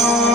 Oh,